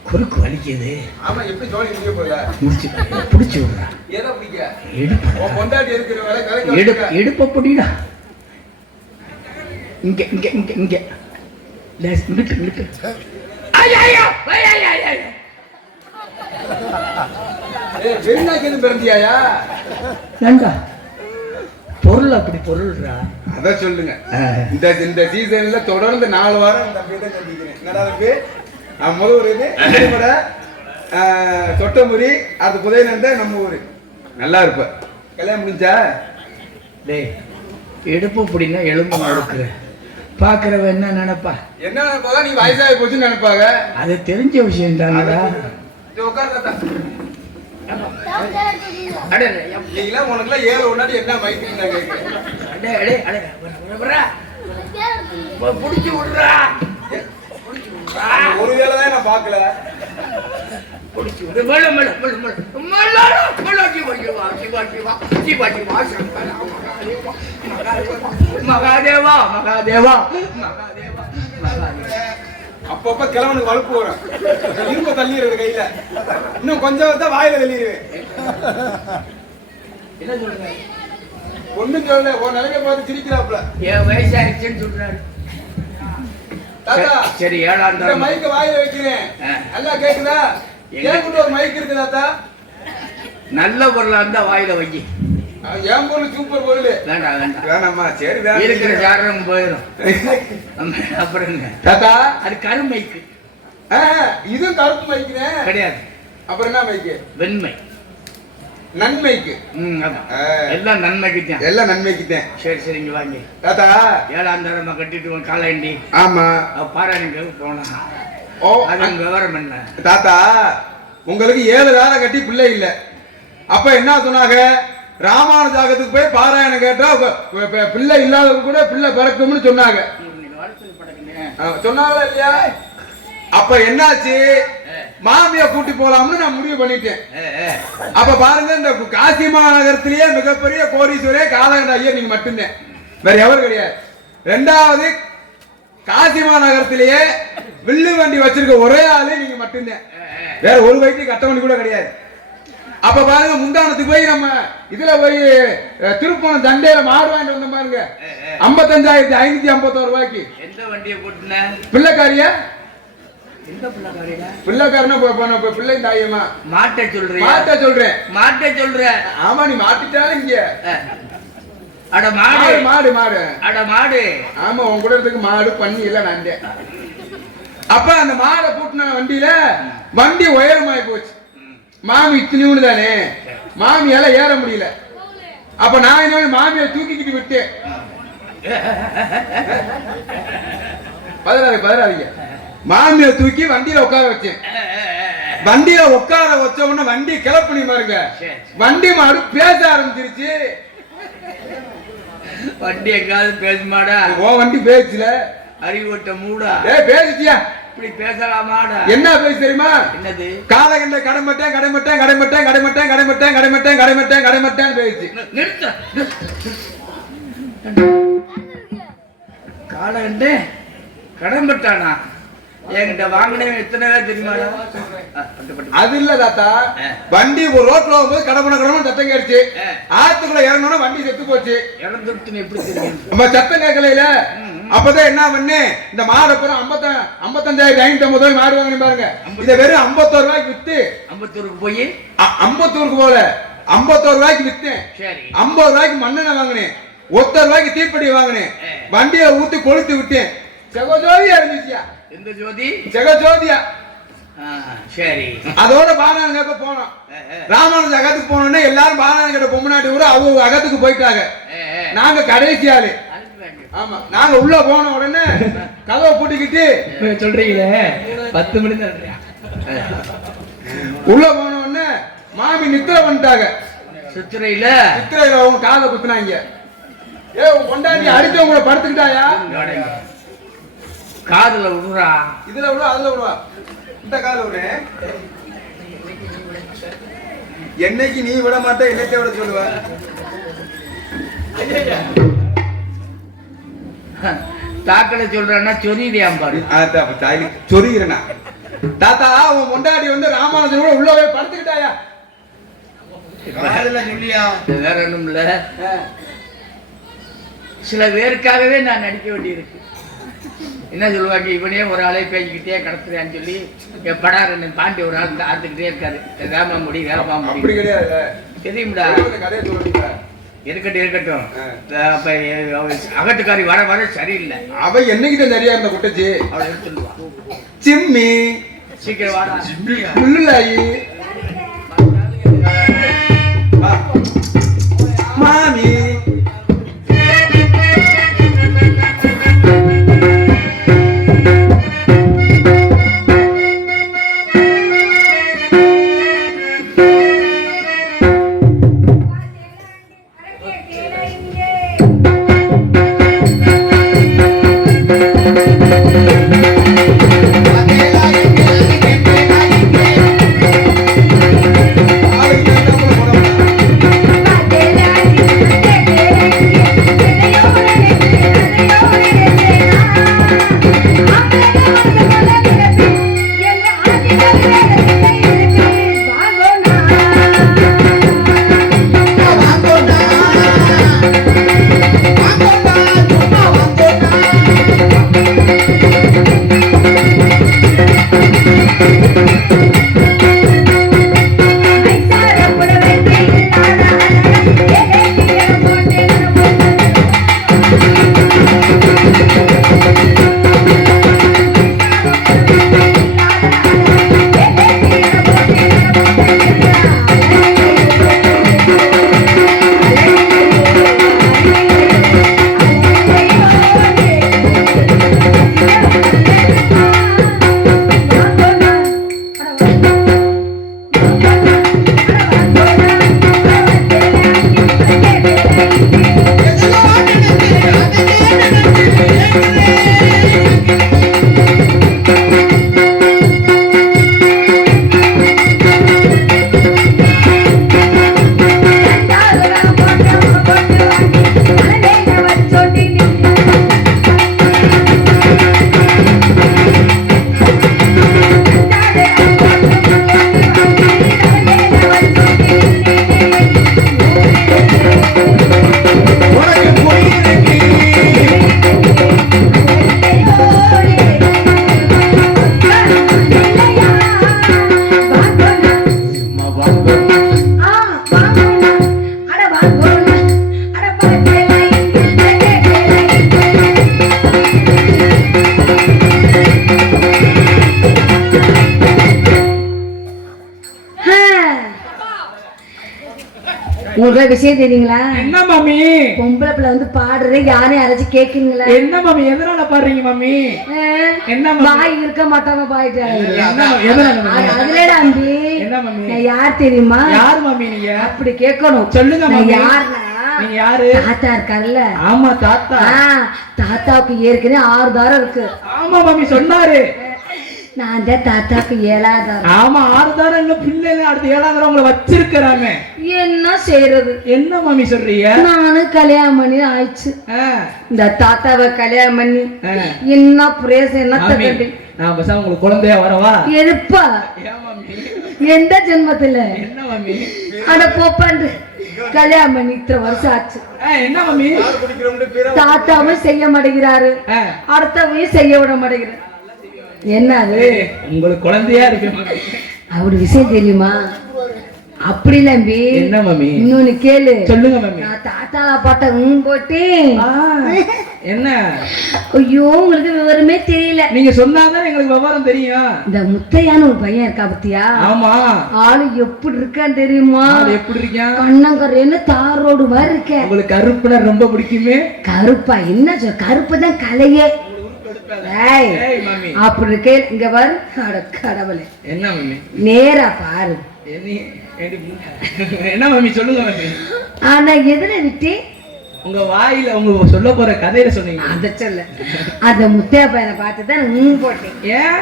குறுக்கு வலிக்குது. ஆமா எப்படி ஜோலி முடிய போல முடிச்சு பிடிச்சி விடுறா. ஏதோ பிடிக்க எடுப்பு பொண்டாட்டி இருக்கிற வேலை எடுப்ப பிடிடா. இங்க இங்க இங்க இங்க இங்கிட்டு இங்கிட்டு. வெறிநாக்கு எதுவும் பிறந்தியாயா? ஏண்டா பொருள் அப்படி பொருள்றா. அதான் சொல்லுங்க. இந்த சீசன்ல தொடர்ந்து 4 வாரம் தம்பி தான் கண்டிக்கிறேன். என்னடா தம்பி முதல் ஒரு இது தொட்டமுறி அது புதையில நம்ம ஊரு நல்லா இருப்ப. கல்யாணம் முடிஞ்சா? டேய் எடுப்பு அப்படின்னா எலும்பு நடக்குற பாக்குறவ என்ன நினைப்பா? என்ன நினைப்பாங்க? நீ வயசாகி போச்சுன்னு நினைப்பாங்க. அது தெரிஞ்ச விஷயம் தானடா. நீங்களாம் உனக்குலாம் 7 ஒன்னாடி என்ன மைக்கு நான் கேட்கிறேன். புடிச்சு விடுறா. ஒரு வேலை தான் நான் பார்க்கல. மகாதேவா மகாதேவா. அப்பப்ப கிழவனுக்கு வலுப்பு வரும். இரும்ப தள்ளிடுறது கையில. இன்னும் கொஞ்சம் தான் வாயில தள்ளிடுவேன். என்ன சொல்ற? ஒண்ணும் சொல்லல. ஒரு நிலைமை பார்த்து சிரிக்கிறாப்ல. என் வயசாயிடுச்சுன்னு சொல்றாரு. தாத்தா சரி 7ஆம் இந்த மைக்க வாயில வைக்கிறேன். நல்லா கேக்குதா? ஏன் கூட ஒரு மைக் இருக்கு தாத்தா. நல்ல பொருளா இருந்தா வாயில வைக்கி. ஏன் பொருள் சூப்பர் பொருள். வேண்டாம் வேண்டாம் வேணாமா? சரி இருக்கிற சாரம் போயிடும். அப்புறம் தாத்தா அது கருமைக்கு. இதுவும் கருப்பு மைக்குனே கிடையாது. அப்புறம் என்ன மைக்கு? வெண்மை நன்மைக்கு. எல்லாம் நன்மைக்கு தான். எல்லாம் நன்மைக்கு தான். சரி சரி இங்க வாங்கி. தாத்தா 7ஆம் தரமா கட்டிட்டு காலாண்டி. ஆமா பாராயணங்க போனா. ஓ அது விவரம் என்ன? தாத்தா உங்களுக்கு 7 காலம் கட்டி பிள்ளை இல்ல. அப்ப என்ன சொன்னாங்க? ராமானுஜாகத்துக்கு போய் பாராயணம் கேட்டா பிள்ளை இல்லாதவங்க கூட பிள்ளை பிறக்கும்னு சொன்னாங்க. சொன்னாங்களா இல்லையா? அப்ப என்னாச்சு? மாமியா கூட்டி போலாம்னு நான் முடிவு பண்ணிட்டேன். அப்ப பாருங்க இந்த காசி மாநகரத்திலேயே மிகப்பெரிய கோடீஸ்வரே காலகண்ட ஐயர் நீங்க மட்டும்தான். வேற எவரும் கிடையாது. 2வது காசி மாநகரத்திலேயே வில்லு வண்டி வச்சிருக்க ஒரே ஆளு நீங்க மட்டும்தான். வேற ஒரு வயிற்று கட்டவண்டி கூட கிடையாது. அப்ப பாருங்க முந்தானத்துக்கு போய் நம்ம இதுல போய் திருப்பணம் தண்டையில மாடு வாங்கிட்டு வந்த பாருங்க 55,551 ரூபாய்க்கு. எந்த வண்டியை போட்டுன? பிள்ளைக்காரிய. எந்த பிள்ளைக்காரியா? பிள்ளைக்காரனா பிள்ளை தாயமா? மாட்டை சொல்றேன். மாட்டை சொல்றேன். மாட்டை சொல்றேன். ஆமா நீ மாட்டிட்டாலும் இங்க. அட மாடு மாடு மாடு. அட மாடு. ஆமா உன் கூட இருக்கு மாடு பண்ணி எல்லாம் நண்டே. அப்ப அந்த மாடை பூட்டின வண்டியில வண்டி உயரமாயி போச்சு. மாமி இத்தனையூன்னு தானே. மாமியால ஏற முடியல. அப்ப நான் என்ன மாமியை தூக்கிக்கிட்டு விட்டேன். பதறாதீங்க. மாமியை தூக்கி வண்டியில உட்கார வச்சேன். வண்டியில உட்கார வச்ச உடனே வண்டி கிளப்புனி பாருங்க. வண்டி மாடு பேச ஆரம்பிச்சிருச்சு. வண்டி எங்காவது பேச மாடா? ஓ வண்டி பேசல. அறிவுட்ட மூடா. பேசிட்டியா? இப்படி பேசலாமாடா? என்ன பேச தெரியுமா? என்னது? காலகண்ட கடமட்டேன் கடமட்டேன் கடமட்டேன் கடமட்டேன் கடமட்டேன் கடமட்டேன் கடமட்டேன் கடமட்டேன் பேசி. நிறுத்த. காலகண்டே கடன் பட்டானா என்கிட்ட வாங்கினவன் எத்தனை பேர் தெரியுமா? அது இல்ல தாத்தா, வண்டி ஒரு ரோட்ல போகும்போது கடமண சத்தம் கேடுச்சு. ஆத்துக்குள்ள இறங்கணும்னா வண்டி செத்து போச்சு. இறந்துட்டுன்னு எப்படி தெரியும்? நம்ம சத்தம் கேட்கல. அப்பதான் என்ன பண்ணு, இந்த மாடு அப்புறம் 55,550 மாடு வாங்கினு பாருங்க. இதை வெறும் 51 ரூபாய்க்கு வித்து, அம்பத்தூருக்கு போய் அம்பத்தூருக்கு போல 51 ரூபாய்க்கு வித்தேன். 50 ரூபாய்க்கு மண்ணெண்ணெய் வாங்கினேன், 1 ரூபாய்க்கு தீப்பெட்டி வாங்கினேன். வண்டியில ஊத்தி கொளுத்து விட்டேன். செகஜோதியா இருந்துச்சியா? எந்த ஜோதி? செகஜோதியா. சரி. அதோட பாலான கேட்க போனோம். ராமானுஜ அகத்துக்கு போனோம்னா எல்லாரும் பாலான கேட்ட பொம்மநாட்டி கூட அவங்க அகத்துக்கு போயிட்டாங்க. நாங்க கடைசி ஆளு. ஆமா, நாங்க உள்ள போன உடனே கதவை பூட்டிக்கிட்டு சொல்றீங்களே 10 மணி தான் உள்ள போன உடனே மாமி நித்திரை பண்ணிட்டாங்க. சித்திரையில அவங்க காதை குத்துனாங்க. ஏ உன் கொண்டாட்டி அடிச்சவங்க படுத்துக்கிட்டாயா? காதுல விடுறா. இதுல விடுவா, அதுல விடுவா. இந்த காதுல விடு. என்னைக்கு நீ விட மாட்ட, என்னைக்கு விட சொல்லுவ? தாக்கல சொல்றான்னா சொரியாம் பாரு. சொரிகிறனா தாத்தா, உன் கொண்டாடி வந்து ராமானுஜன் கூட உள்ள போய் படுத்துக்கிட்டாயா? சொல்லியா? வேற ஒண்ணும் இல்ல, சில பேருக்காகவே நான் நடிக்க வேண்டியிருக்கு. என்ன சொல்லுவாங்க, இவனே ஒரு ஆளே பேசிக்கிட்டே கடத்துறான்னு சொல்லி எப்படா ரெண்டு பாண்டி ஒரு ஆள் ஆத்துக்கிட்டே இருக்காரு. வேமாமுடி அப்படி கிடையாது, தெரியும்டா. இருக்கட்டும். அப்ப அகட்டுக்காரி வர வர சரியில்லை. அவ என்னைக்குதான் சரியா இருந்த குட்டச்சி அவளை எடுத்துடுவா. சிம்மி சீக்கிரம் வாடா. புள்ளாயி மாமி உங்களுக்கு விஷயம் தெரியுங்களா? என்ன மாமி? பொம்பளை பிள்ளை வந்து பாடுறது யாரையும் யாராச்சும் கேக்குங்களா? என்ன மாமி, எதனால பாடுறீங்க மாமி? என்ன வாய் இருக்க மாட்டாம பாயிட்டாரு. அதுலடா அம்பி, என்ன மாமி? நான் யார் தெரியுமா? யார் மாமி நீங்க? அப்படி கேட்கணும். சொல்லுங்க மாமி. யாருன்னா, நீங்க யாரு? தாத்தா இருக்காருல்ல. ஆமா தாத்தா. தாத்தாவுக்கு ஏற்கனவே 6 தாரம் இருக்கு. ஆமா மாமி சொன்னாரு. நான் தான் தாத்தாக்கு 7வது தரம். ஆமா 6 தரம் இல்ல பிள்ளைல அடுத்து 7வது தரம் உங்களை வச்சிருக்கிறாங்க. என்ன செய்யறது? என்ன மாமி சொல்றீங்க? நானும் கல்யாணம் பண்ணி ஆயிடுச்சு. ஆ, இந்த தாத்தாவை கல்யாணம் பண்ணி ஆ. என்ன பிரேசம் என்னத்த மாமி, கண்டு நான் பேசாம உங்களுக்கு குழந்தையா வரவா? எதுப்பா? ஏன் மாமி? எந்த ஜென்மத்துல? என்ன மாமி? அட போப்பாண்டு கல்யாணம் பண்ணி இத்தனை வருஷம் ஆச்சு. என்ன மாமி? தாத்தாவும் செய்ய மாட்டேங்கிறாரு, ஆ, அடுத்தவையும் செய்ய விட மாட்டேங்கிறாரு. என்ன அது? உங்களுக்கு குழந்தையா இருக்கு மாமி. அப்படி விஷயம் தெரியுமா? அப்படி நம்பி என்ன மாமி? இன்னொன்னு கேளு. சொல்லுங்க மாமி. நான் தாத்தாவை பாட்ட போட்டு ஆ, என்ன? ஐயோ உங்களுக்கு விவரமே தெரியல. நீங்க சொன்னாதான் எங்களுக்கு விவரம் தெரியும். இந்த முத்தையான்னு ஒரு பையன் இருக்கா பத்தியா? ஆமா. ஆளு எப்படி இருக்கான்னு தெரியுமா? அது எப்படி இருக்கான்? கண்ணங்கரைன்னு தார் ரோடு மாதிரி இருக்க. உங்களுக்கு கருப்புனா ரொம்ப பிடிக்குமே. கருப்பா? என்ன சொல், கருப்பு தான் கலையே. ஏய், ஏய் மாமி. அப்படி இருக்க இங்க பாரு. அட கடவுளே, என்ன மாமி? நேரா பாரு. என்ன மாமி சொல்லுங்க மாமி. ஆனா எதுல விட்டு உங்க வாயில உங்க சொல்ல போற கதையில சொன்னீங்க. அத சொல்ல. அந்த முத்தையா பையனை பார்த்துதான் நான் போட்டேன். ஏன்?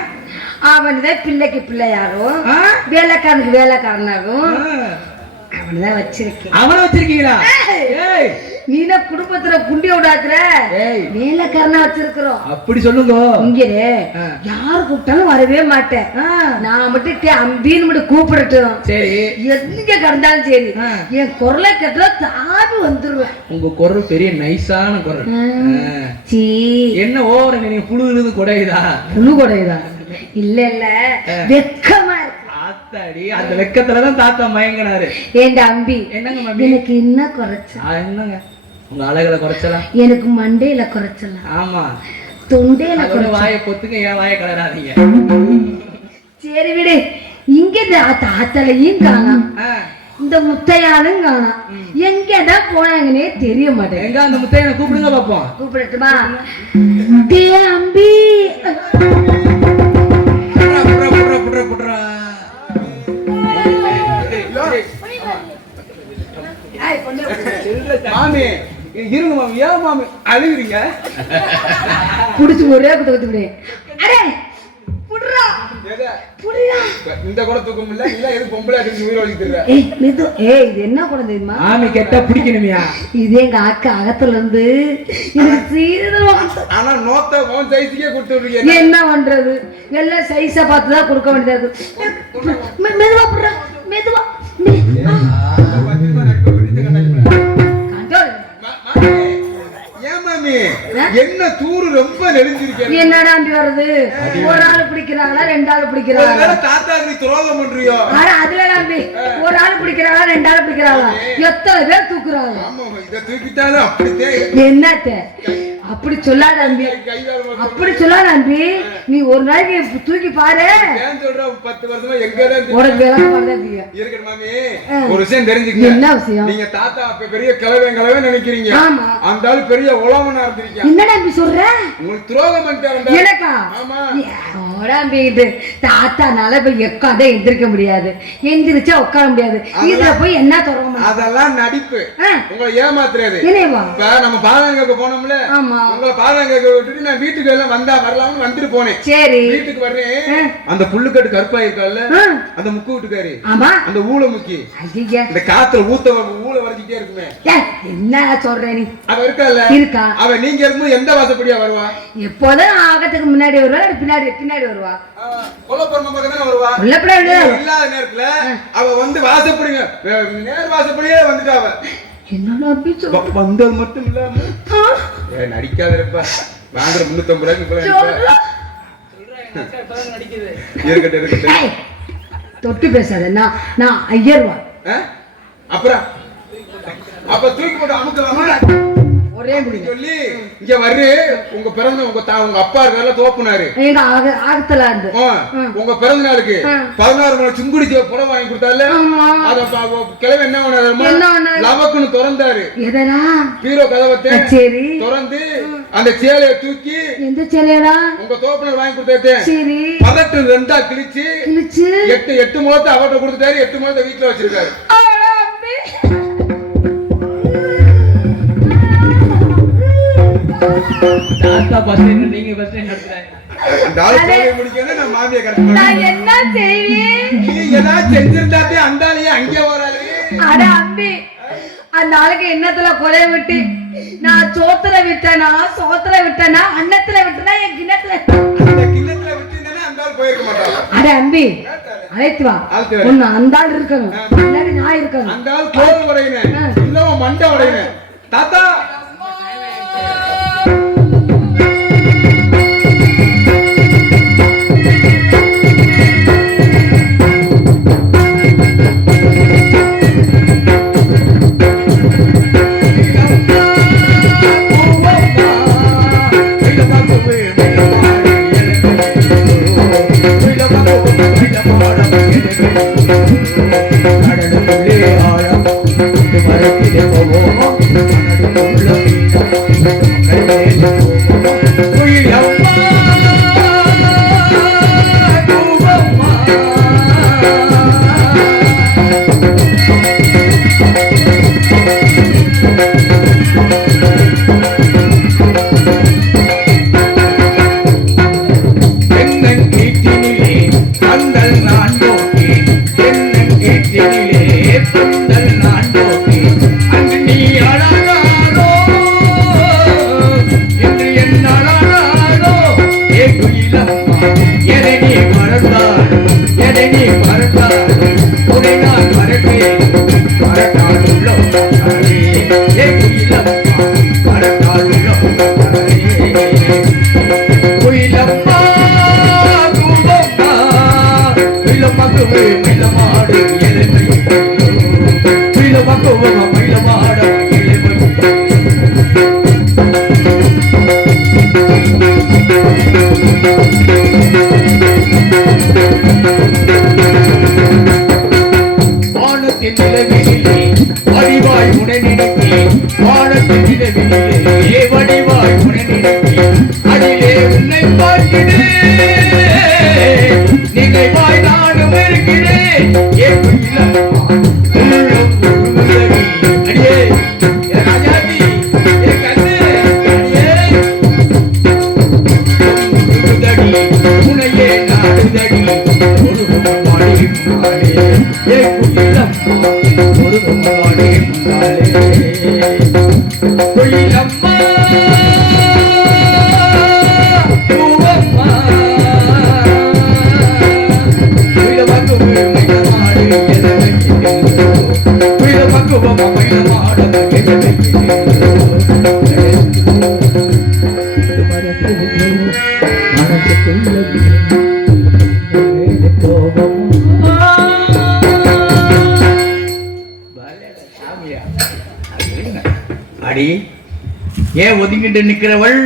அவன்தான் பிள்ளைக்கு பிள்ளையாரும் ஆ? வேலைக்காரனுக்கு வேலைக்காரனாகும் ஆ. அவனதான் வச்சிருக்கேன். அவனை வச்சிருக்கீங்களா? ஏய், நீனா குடும்பத்துல குண்டி விடாக்குற ஏய். வேலைக்காரனா வச்சிருக்கிறோம். அப்படி சொல்லுங்க. இங்க ஆ. யாரு கூப்பிட்டாலும் வரவே மாட்டேன். ஆ. நான் மட்டும் அம்பின்னு மட்டும் கூப்பிடட்டும். சரி. எங்க கிடந்தாலும் சரி, ஆ. என் குரலை கேட்டா தாவி வந்துருவேன். உங்க குரல் பெரிய நைஸான குரல். ஆ. சீ, என்ன ஓவர நீங்க புழு இருந்து குடையுதா? புழு கொடையுதா? இல்ல இல்ல, வெக்கமா இருக்கு. ஆத்தாடி, அந்த வெக்கத்துலதான் தாத்தா மயங்கினாரு. ஏண்டா அம்பி, என்னங்க மாமி? எனக்கு என்ன குறைச்சல்? என்னங்க உங்க அழகுல குறைச்சலா? எனக்கு மண்டையில குறைச்சலாம், ஆமா. தொண்டையில அதோட குறைச்சல். வாயை பொத்துக்க, என் வாயை கலராதீங்க. சரி விடு. இங்க தாத்தாலையும் காணாம், ஆ. இந்த முத்தையாலும் காணாம். எங்கதான் போனாங்கன்னே தெரிய மாட்டேன். எங்க அந்த முத்தையனை கூப்பிடுங்க பாப்போம். கூப்பிடட்டுமா? டே அம்பி, மாமி இருங்க மாமி, ஏன் மாமி அழுகுறீங்க? புடிச்சு ஒரே குத்து குத்து விடு. அடே புடுறா புடுறா. இந்த கூட தூக்கம் இல்ல, இல்ல எது பொம்பளை அடிச்சு உயிர் வலிக்குற? ஏய் மெது, ஏய் இது என்ன குழந்தை தெரியுமா? ஆமி கெட்டா பிடிக்கணுமியா? இது எங்க அக்கா அகத்துல இருந்து எனக்கு சீதம். ஆனா நோத்த உன் சைஸுக்கே கொடுத்து விடுறீங்க. என்ன பண்றது, எல்லாம் சைஸா பார்த்து தான் கொடுக்க வேண்டியதா இருக்கு. மெதுவா புடுறா, மெதுவா. கண்டோல். ஏன் மாமி என்ன தூரு ரொம்ப நெருஞ்சிருக்கேன்? என்னடா அம்பி வருது? ஒரு ஆள் பிடிக்கிறாங்களா, 2 ஆள் பிடிக்கிறாங்களா? ஒருவேளை தாத்தாக்கு நீ துரோகம் பண்றியோ? ஆனா அதுல நம்பி ஒரு ஆள் பிடிக்கிறாங்களா, 2 ஆள் பிடிக்கிறாங்களா? எத்தனை பேர் தூக்குறாங்க? ஆமா, இதை தூக்கிட்டாலும் அப்படித்தான். என்னத்த அப்படி சொல்லாத அம்பி, அப்படி சொல்லாத அம்பி. நீ ஒரு நாளைக்கு தூக்கி பாரு. ஏன் சொல்ற? 10 வருஷமா எங்கதான் உனக்கு விளக்கம் பண்ணாதீங்க. இருக்கணும் மாமி. ஒரு விஷயம் தெரிஞ்சுக்கங்க. என்ன விஷயம்? நீங்க தாத்தா அப்ப பெரிய கிழவன் நினைக்கிறீங்க. ஆமா. அந்த ஆளு பெரிய உழவனா இருந்திருக்கீங்க. என்னடா அம்பி சொல்ற? உங்களுக்கு துரோகம் பண்ணிட்டாருடா. எனக்கா? ஆமா. ஓடாம்பிட்டு தாத்தானால போய் உட்காந்து எந்திரிக்க முடியாது, எந்திரிச்சா உட்கார முடியாது. இதுல போய் என்ன துரோகம்? அதெல்லாம் நடிப்பு. உங்களை ஏமாத்துறாரு. என்னவா? இப்ப நம்ம பாதம் கேட்க போனோம்ல, ஆமா. உங்களை பாதம் கேட்க விட்டுட்டு நான் வீட்டுக்கு எல்லாம் வந்தா வரலாம்னு வந்துட்டு போனேன். சரி. வீட்டுக்கு வர்றேன், அந்த புல்லுக்கட்டு கருப்பா இருக்கால, அந்த முக்கு வீட்டுக்காரு, ஆமா, அந்த ஊழ முக்கி ஐயா இந்த காத்துல ஊத்த ஊழ வரைஞ்சிட்டே இருக்குமே. என்ன சொல்ற நீ? அவ இருக்கா? இருக்கா. அவ நீங்க இருக்கும்போது எந்த வாசப்படியா வருவா? எப்போதும் ஆகத்துக்கு முன்னாடி வருவா, பின்னாடி பின்னாடி வருவா. கொல்லப்புறமா பக்கம் தானே வருவா. இல்லாத நேரத்துல அவ வந்து வாசப்படிங்க நேர் வாசப்படியே வந்துட்டா. அவ என்னடா அப்படி சொல்ற? வந்தது மட்டும் இல்லாம நடிக்காதப்பா, வாங்குற 350 ரூபாய்க்கு இருக்கட்டும் இருக்கட்டும். தொட்டு பேசாத. நான் ஐயர்வா. அப்புறம் அப்ப தூக்கி போட்டு அமுக்கலாமா? ஒரே முடியும் சொல்லி இங்க வர்று. உங்க பிறந்த உங்க அப்பா இருக்காருல தோப்புனாரு, எங்க ஆகத்துல இருந்து உங்க பிறந்த நாளுக்கு 16 மணி சுங்குடி புடவை வாங்கி கொடுத்தாரு. அத கிழமை என்ன பண்ணாரு? லவக்குன்னு திறந்தாரு. எதனா பீரோ கதவத்தை சரி திறந்து அந்த சேலையை தூக்கி, எந்த சேலையடா? உங்க தோப்புனர் வாங்கி கொடுத்தாரு. சரி. 18 ரெண்டா கிழிச்சு 8 முகத்தை அவர்கிட்ட கொடுத்துட்டாரு. 8 முகத்தை வீட்டுல வச்சிருக்காரு. தாத்தா பஸ் நீங்க பஸ் நடத்துறாங்க. அந்த ஆளு தேவை முடிக்கணும் நான் மாமியை கரெக்ட் நான் பண்ணேன் என்ன செய்வேன்? நீ ஏதாவது செஞ்சிருந்தாத்தே அந்த ஆளையே அங்கே வராது அட அம்பி, அந்த ஆளுக்கு என்னத்துல குறைய விட்டு நான் சோத்துல விட்டேனா அன்னத்துல விட்டனா என் கிண்ணத்துல அந்த கிண்ணத்துல விட்டுனா அந்த ஆள் போயிருக்க மாட்டான் அட அம்பி அழைத்து வா ஒண்ணு அந்த ஆள் இருக்கணும் இல்லாட்டி நான் இருக்கணும் அந்த ஆள் தோல் உடையினேன் இன்னும் மண்டை உடையினேன் தாத்தா அடி ஏன் ஒதுங்கிட்டு நிக்கிறவள்?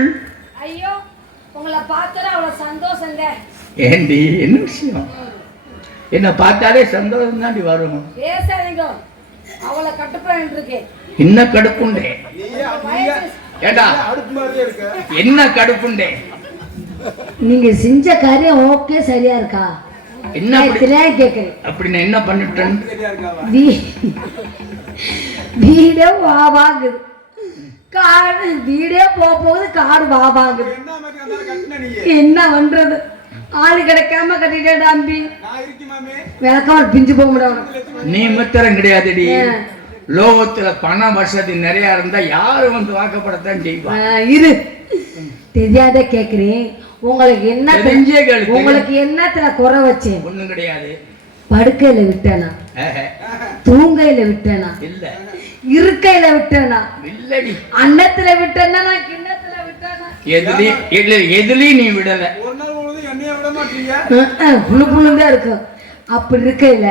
ஐயோ உங்களை பார்த்தா அவ்வளவு சந்தோஷங்க. ஏண்டி என்ன விஷயம்? என்ன பார்த்தாலே சந்தோஷம் தாண்டி வரும். பேசாதீங்க, அவளை கட்டுப்பாடு இருக்கேன். என்ன கடுப்புண்டே? ஏடா என்ன கடுப்புண்டே? நீங்க செஞ்ச காரியம் ஓகே சரியா இருக்கா? என்ன கேக்குறேன். அப்படி நான் என்ன பண்ணிட்டேன்? வீடே வாங்குது, காடு வீடே போகுது, காடு வாங்குது. என்ன பண்றது? ஆளு கிடைக்காம கட்டிட்டேன் தம்பி. விளக்கம் பிஞ்சு போக முடியும். நீ மித்திரம் கிடையாதுடி. லோகத்துல பண வசதி நிறைய இருந்தா யாரும் வந்து வாக்கப்படத்தான் செய்வா. இரு தெரியாத கேக்குறேன். உங்களுக்கு என்னத்துல குறை வச்சேன்? ஒண்ணும் கிடையாது. படுக்கையில விட்டேனா, தூங்கையில விட்டேனா, இல்ல இருக்கையில விட்டேனா, இல்லடி அன்னத்துல விட்டேனா, நான் கிண்ணத்துல விட்டேனா? எதுலயும் நீ விடல. புழுதான் இருக்கும். அப்படி இருக்கையில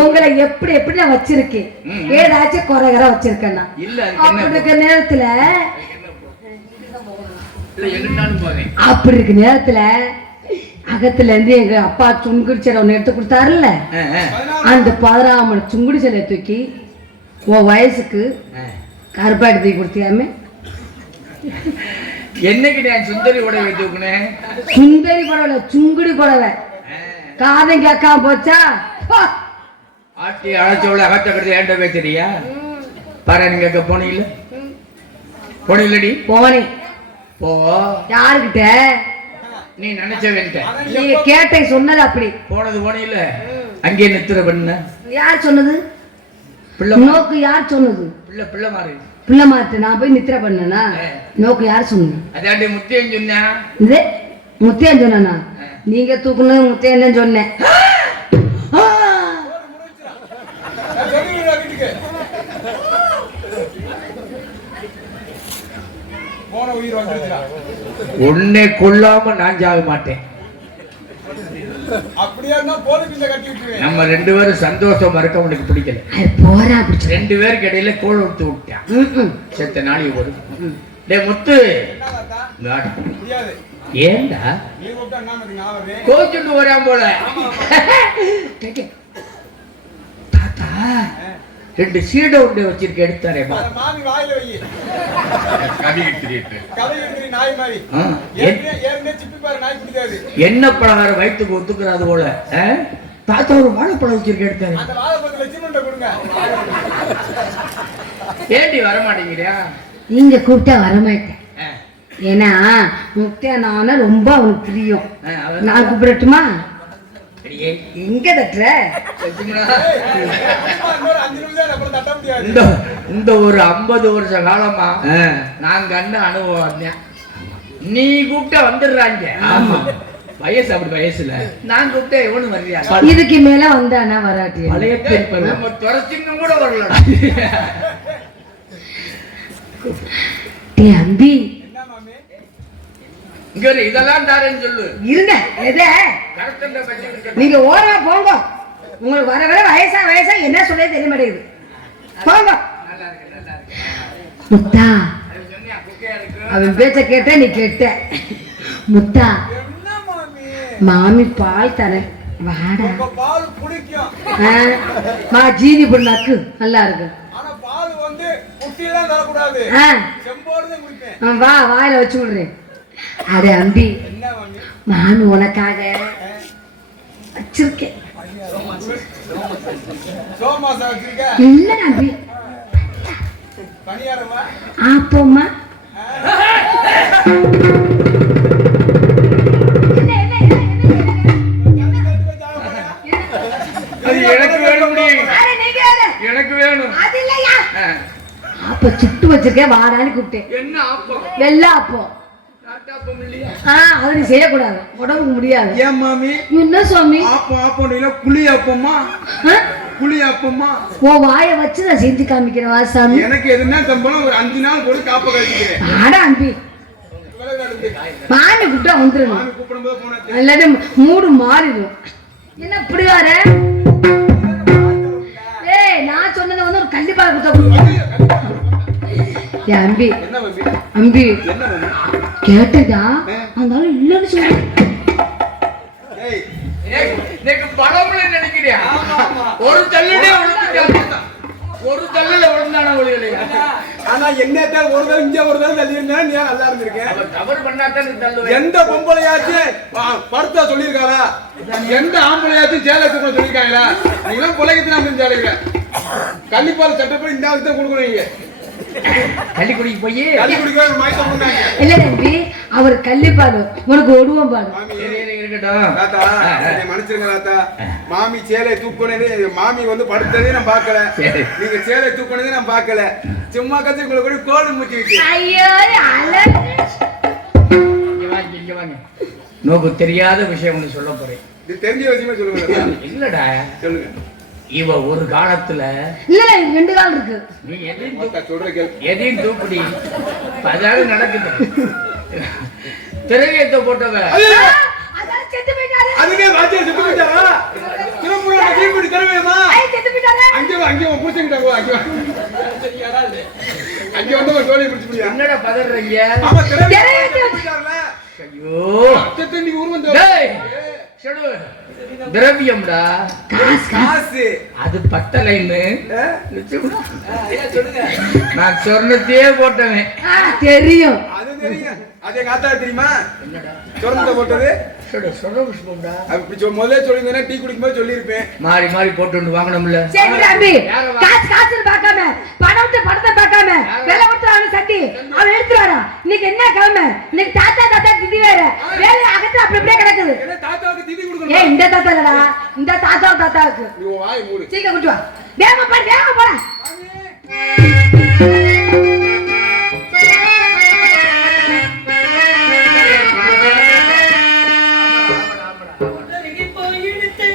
உங்களை எப்படி நான் வச்சிருக்கேன்? ஏதாச்சும் குறைகர வச்சிருக்கேன்னா? அப்படி இருக்க நேரத்துல அப்படி இருக்க நேரத்துல அகத்துல இருந்து எங்க அப்பா சுங்குடி செலை ஒண்ணு எடுத்து கொடுத்தாருல்ல, அந்த 16 மணி சுங்குடி செலையை தூக்கி உன் வயசுக்கு கருப்பாடி தூக்கி கொடுத்தியாமே. என்னைக்கு நான் சுந்தரி புடவை தூக்குனேன்? சுந்தரி புடவை சுங்குடி புடவை. காதம் கேட்காம போச்சா? ஆட்டி அழைச்சவள அகத்த கருத்து ஏண்ட பேசுறியா? பாரு கேட்க போனீங்கள? போனீங்களடி? போனேன். போ. யாருக்கிட்ட? நீ நினைச்ச வேண்டிய நீங்க கேட்டை சொன்னது அப்படி. போனது போனையில அங்கே நித்திர பண்ண யார் சொன்னது? பிள்ளை நோக்கு யார் சொன்னது? பிள்ளை மாறு பிள்ளை மாத்து நான் போய் நித்திர பண்ணனா? நோக்கு யார் சொன்னது? அதாண்டி முத்தியம் சொன்னா. இது முத்தியன் சொன்னா? நீங்க தூக்குனது முத்தியன் சொன்னேன். உன்னை கொல்லாம நான் சாக மாட்டேன். நம்ம 2 பேரும் சந்தோஷம் மறக்க உனக்கு பிடிக்கல. போறா ரெண்டு பேருக்கு இடையில கோல் விட்டு விட்டான். செத்த நாளைக்கு வரும். டே முத்து ஏண்டா கோச்சுட்டு வரான் போல. தாத்தா 2 சீடை உண்டை வச்சிருக்க எடுத்தாரேமா. என்ன பலகாரம் வயிற்றுக்கு ஒத்துக்கிறாது போல. தாத்தா ஒரு வாழைப்பழம் வச்சிருக்க எடுத்தாரு. ஏண்டி வரமாட்டேங்கிறியா? நீங்க கூப்பிட்டா வரமாட்டேன். ஏன்னா முக்கிய நான ரொம்ப அவனுக்கு பிரியம். நான் கூப்பிடட்டுமா? எங்க தட்டுற? இந்த ஒரு 50 வருஷ காலமா நான் கண்ட அனுபவம். நீ கூப்பிட்டா வந்துடுறாங்க. ஆமா வயசு அப்படி வயசுல நான் கூப்பிட்டா எவனு வர்றியா? இதுக்கு மேல வந்தானா வராட்டி பழைய பேர் நம்ம துரசிங்க கூட வரல. அம்பி இங்க இதெல்லாம் தாரேன்னு சொல்லு. இருங்க எத நீங்க ஓரமா போங்க. உங்களுக்கு வர வர வயசா என்ன சொல்ல தெரிய மாட்டேங்குது. போங்க முத்தா. அவன் பேச்ச கேட்ட நீ கேட்ட. முத்தா மாமி பால் தரேன் வாடா. மா ஜீனி புண்ணாக்கு நல்லா இருக்கு. வா வாயில வச்சு விடுறேன். அட அம்பி மாமி உனக்காக வச்சிருக்கேன். இல்ல அம்பி ஆப்போம்மா. எனக்கு வேணும். அப்ப சுட்டு வச்சிருக்கேன் வாடான்னு கூப்பிட்டேன். என்ன ஆப்பம்? வெள்ள ஆப்பம். அது நீ செய்யக்கூடாது, உடம்புக்கு முடியாது. ஏன் மாமி? என்ன சுவாமி? குழி அப்பமா குழி அப்பமா உன் வாய வச்சு நான் செஞ்சு காமிக்கிறேன். வாசாமி எனக்கு எதுனா சம்பளம் ஒரு 5 நாள் கூட காப்ப கழிச்சுக்கிறேன். ஆடா அம்பி மாமி கூப்பிட்டா வந்துருங்க. இல்லாட்டி மூடு மாறிடும். என்ன இப்படி வர? ஏய் நான் சொன்னதை வந்து ஒரு கண்டிப்பா கொடுத்தா அம்பி அம்பி கேட்டதா அதனால இல்லன்னு சொல்ல. நினைக்கிறியா? ஒரு தள்ளுடே ஒரு தள்ளுல விழுந்தான ஒளியிலையா? ஆனா என்ன ஒரு தள்ளு இங்க ஒரு தள்ளு தள்ளி இருந்தா நீ நல்லா இருந்திருக்கேன். தவறு பண்ணாதான் தள்ளுவேன். எந்த பொம்பளையாச்சும் படுத்தா சொல்லியிருக்காளா? எந்த ஆம்பளையாச்சும் சேலத்துக்கு சொல்லியிருக்காங்களா? நீங்களும் புலகத்துல அப்படின்னு சொல்லிருக்க. கள்ளிப்பால் சட்டப்படி இந்த ஆளுக்கு தான் கொடுக்குறீங்க. கள்ளி குடிக்கு போய் கள்ளி குடிக்க மயக்கம் பண்ணாங்க. இல்ல தம்பி அவர் கள்ளிப்பாடு உனக்கு ஒடுவம் பாடு. இருக்கட்டும் தாத்தா மன்னிச்சிருங்க தாத்தா. மாமி சேலை தூக்குனதே மாமி வந்து படுத்ததே நான் பார்க்கல. நீங்க சேலை தூக்குனதே நான் பார்க்கல. சும்மா கத்து உங்களை கூட கோடு மூட்டி விட்டு. ஐயோ இங்க வாங்க. நோக்கு தெரியாத விஷயம் ஒண்ணு சொல்ல போறேன். இது தெரிஞ்ச விஷயமே சொல்லுங்க. இல்லடா சொல்லுங்க. இவ ஒரு காலத்துல இல்ல 2 கால் இருக்கு. நீ எதையும் தூக்குடி பதாரு நடக்குது. திரையத்தை போட்டவ அதுவே வாத்தியார் செத்து போயிட்டாரா? திரும்புறா தீக்குடி தரவேமா? அங்கே பூசிக்கிட்டாங்க. அங்கே வந்து ஒரு ஜோலி பிடிச்சு போய் என்னடா பதறீங்க? ஆமா திரையத்தை போயிட்டார்ல. ஐயோ அத்தத்தை நீ ஊர்வந்த. டேய் செடு திரவியம்டா காசு அது பத்தலைன்னு நான் சொன்னதே போட்டவன் தெரியும். அது தெரியும். அது எங்க ஆத்தா தெரியுமா? சொரந்த போட்டது சொல்ல புஷ்பம்டா. அப்படி முதல்ல சொல்லியிருந்தேன்னா டீ குடிக்கும்போது சொல்லியிருப்பேன். மாறி மாறி போட்டு வாங்கணும்ல. சரி தம்பி, காசு காசுன்னு பார்க்காம, பணத்தை படத்தை பார்க்காம, வேலை கொடுத்து அவனு சட்டி அவன் எடுத்துட்டு வரா. இன்னைக்கு என்ன கிழமை? இன்னைக்கு தாத்தா தாத்தா திதி வேற வேலை அகத்து அப்படி அப்படியே கிடக்குது. தாத்தாவுக்கு திதி ஏ கொடுக்கணும். இந்த தாத்தா இல்லடா, இந்த தாத்தாவுக்கு நீ உன் வாயை மூடு. சீக்கிரம் கூட்டு வா. வேகமா பாரு, வேகமா போடா. போயிடுத்து